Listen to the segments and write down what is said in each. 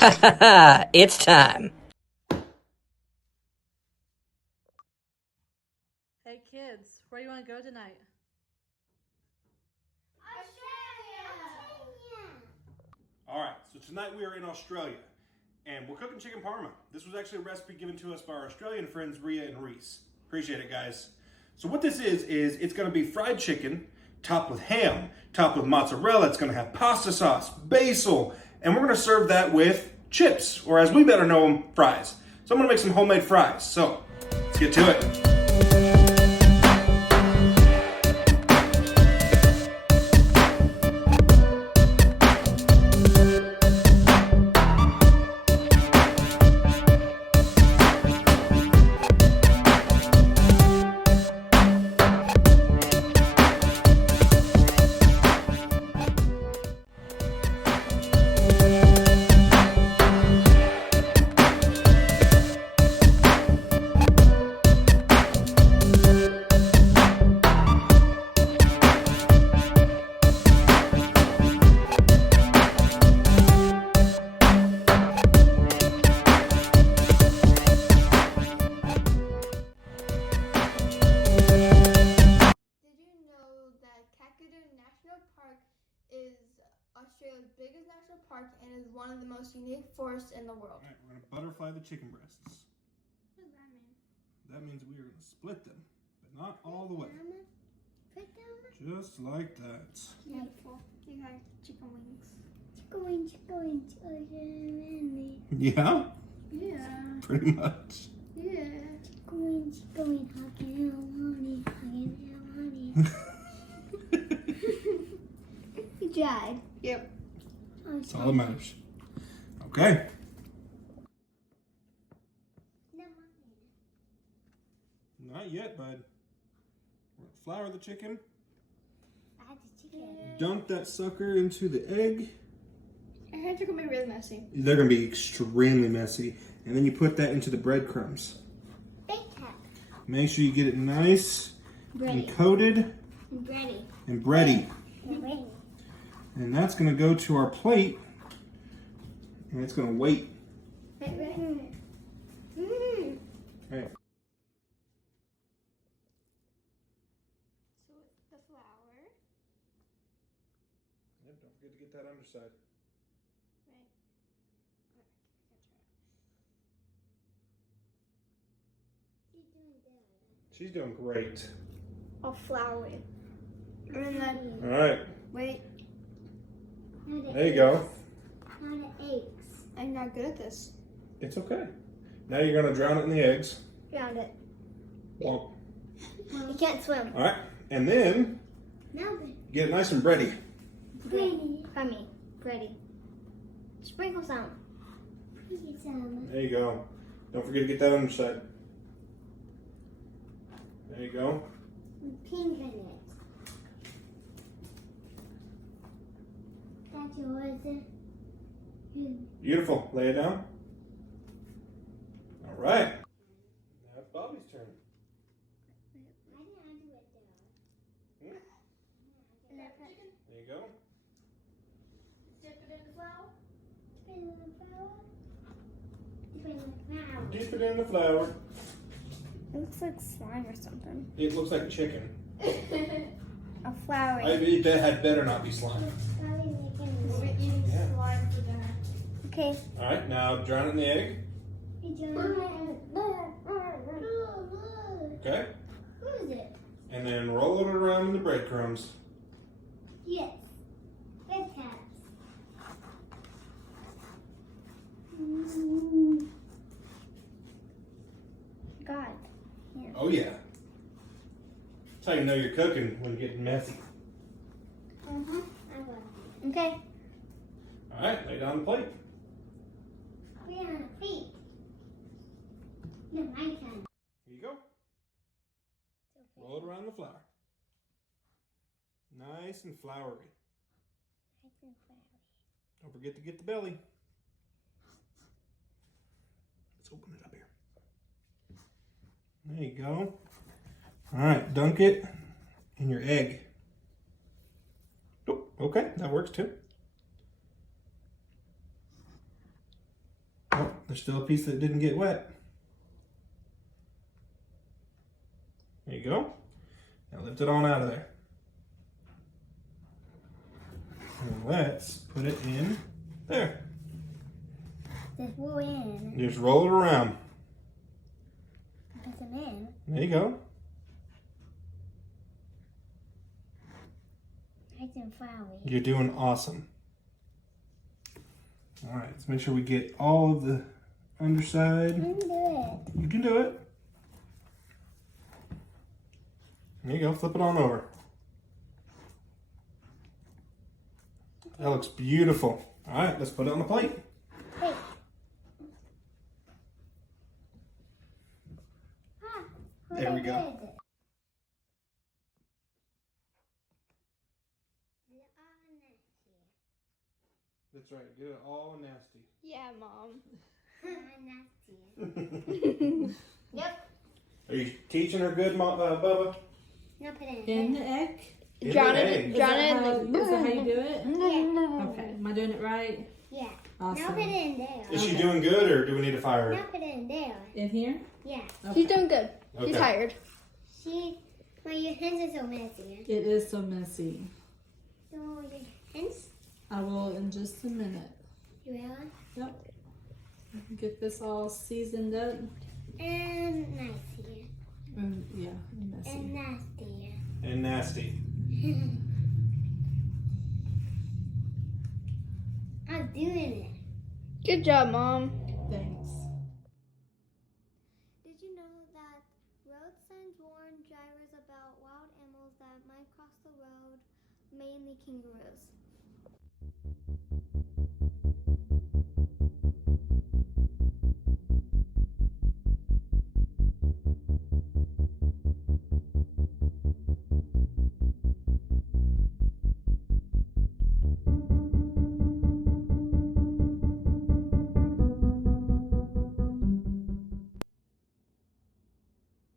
It's time. Hey kids, where do you want to go tonight? All right, so tonight we are in Australia, and we're cooking chicken parma. This was actually a recipe given to us by our Australian friends, Ria and Rhys. Appreciate it, guys. So what this is it's gonna be fried chicken, topped with ham, topped with mozzarella. It's gonna have pasta sauce, basil, and we're gonna serve that with chips, or as we better know them, fries. So I'm gonna make some homemade fries. So let's get to it. Is Australia's biggest national park and is one of the most unique forests in the world. All right, we're gonna butterfly the chicken breasts. What does that mean? That means we are gonna split them, but not all the way. Just like that. Beautiful. You got chicken wings. Yeah? Yeah. Pretty much. Yeah. You tried. Yep. That's all that matters. Okay. Not yet, bud. We're gonna flour the chicken. Dump that sucker into the egg. Your hands are gonna be really messy. They're gonna be extremely messy. And then you put that into the breadcrumbs. Make sure you get it nice and coated and bready. And that's gonna go to our plate, and it's gonna wait. Right. So with the flour. Yep, don't forget to get that underside. Right. She's doing great. I'll flour it. And then All right, wait. there you go. I'm not good at this. It's okay. Now you're gonna drown it in the eggs. Drowned it. Well, You can't swim. all right, and then get it nice and bready. Crummy. Pretty. Sprinkle some. There you go. Don't forget to get that underside. There you go. Pink in it. That's yours. Beautiful. Lay it down. All right. Now it's Bobby's turn. I didn't do it there. There you go. Dip it in the flour. Dip it in the flour. Dip it in the flour. Dip it in the flour. It looks like slime or something. It looks like chicken. A flour. That had better not be slime. We'll be eating Yeah. slime for dinner. Okay. All right, now drown it in the egg. Okay. Who is it? And then roll it around in the breadcrumbs. Yes. Red caps. God. Here. Oh yeah. That's how you know you're cooking, when you're getting messy. I will. Okay. All right, lay down the plate. We're on our feet. No, my turn. Here you go. Roll it around the flour. Nice and floury. Don't forget to get the belly. Let's open it up here. There you go. All right, dunk it in your egg. Oh, okay, that works too. there's still a piece that didn't get wet. There you go. Now lift it on out of there. And let's put it in there. Just roll in. Just roll it around. Put them in. There you go. Nice and flowery. You're doing awesome. All right, let's make sure we get all of the underside. I can do it. You can do it. There you go, flip it on over. That looks beautiful. All right, let's put it on the plate. Wait. Ah, There we go. good. That's right, get it all nasty. Yeah, Mom. Nasty. Yep. Are you teaching her good, Bubba? Now put it In the egg? In Drown the it. egg. Is Drown that it. how, is that how you do it? Yeah. Okay, am I doing it right? Yeah. Now Awesome. put it in there. Is she doing good, or do we need to fire Now her? put it in there. In here? Yeah. Okay. She's doing good. She's Okay. tired. Well, your hands are so messy. It is so messy. So your hands, I will in just a minute. you will, Yep. Get this all seasoned up. and nasty, Yeah, and messy. and nasty. And nasty. I'm doing it. Good job, Mom. Thanks. Did you know that road signs warn drivers about wild animals that might cross the road, mainly kangaroos?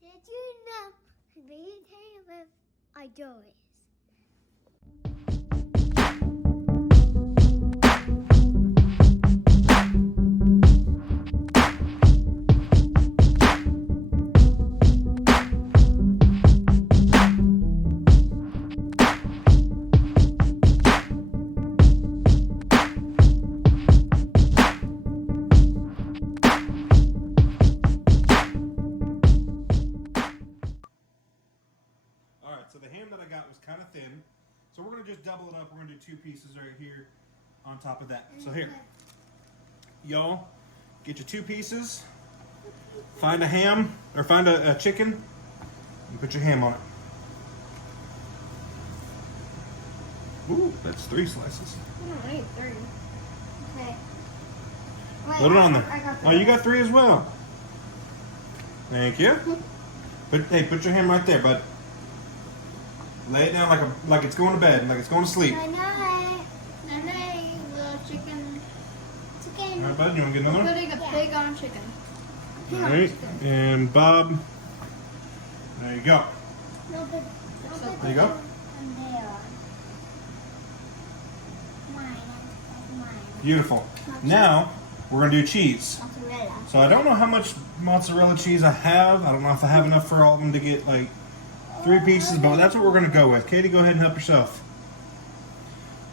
Did you know Ria and are doors? All right, so the ham that I got was kind of thin, so we're gonna just double it up. We're gonna do 2 pieces right here on top of that. So here, y'all, get your 2 pieces. Find a ham or find a chicken, and put your ham on it. Ooh, that's 3 slices. I need 3. Okay. Put it on there. I got Oh, you got 3 as well. Thank you. Put your ham right there, bud. Lay it down like it's going to bed, like it's going to sleep. Night. Little chicken. Chicken. All right, bud. You want to get another one? Putting a pig on chicken. All right, and Bob. There you go. No, but There you go. and there. Mine. That's mine. Beautiful. Now we're gonna do cheese. Mozzarella. So I don't know how much mozzarella cheese I have. I don't know if I have enough for all of them to get like 3 pieces, but that's what we're gonna go with. Katie, go ahead and help yourself.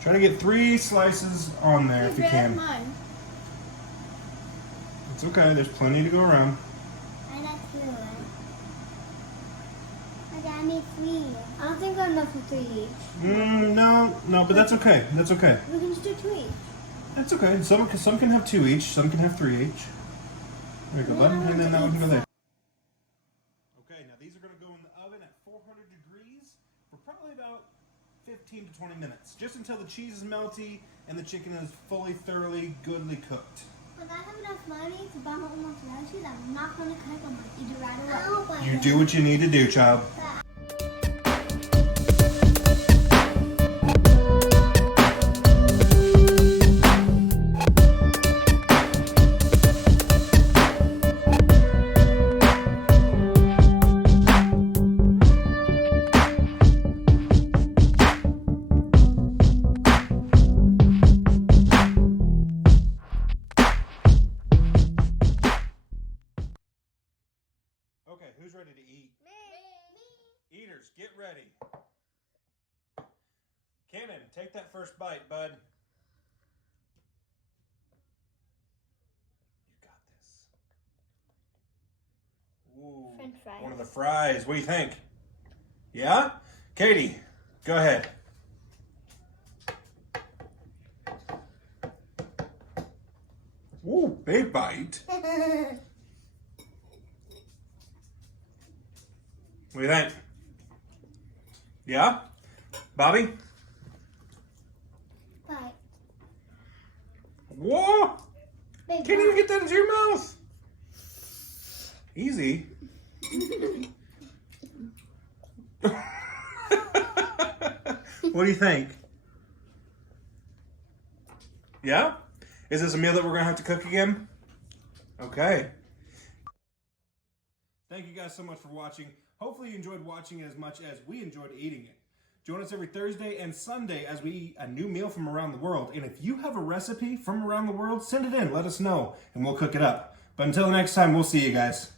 Try to get 3 slices on there if you can. Mine. It's okay. There's plenty to go around. I got 2. Okay, I need 3. I don't think that's enough for 3 each. No, but that's okay. That's okay. We can just do 2 each. That's okay. Some can have 2 each. Some can have 3 each. There you go, bud. And then that one can go there. Okay, now these are going to go in the oven at 400 degrees for probably about 15 to 20 minutes, just until the cheese is melty and the chicken is fully, thoroughly, goodly cooked. When I have enough money to buy my own mozzarella cheese, I'm not going to cook them. Eat it right away. You do what you need to do, child. get ready. Cannon, take that first bite, bud. You got this. Ooh, French fries. one of the fries. What do you think? Yeah? Katie, go ahead. Ooh, big bite. What do you think? Yeah? Bobby? Bye. Whoa! Big Can't even bite. get that into your mouth. Easy. What do you think? Yeah? Is this a meal that we're going to have to cook again? Okay. Thank you guys so much for watching. Hopefully you enjoyed watching it as much as we enjoyed eating it. Join us every Thursday and Sunday as we eat a new meal from around the world. And if you have a recipe from around the world, send it in. Let us know, and we'll cook it up. But until next time, we'll see you guys.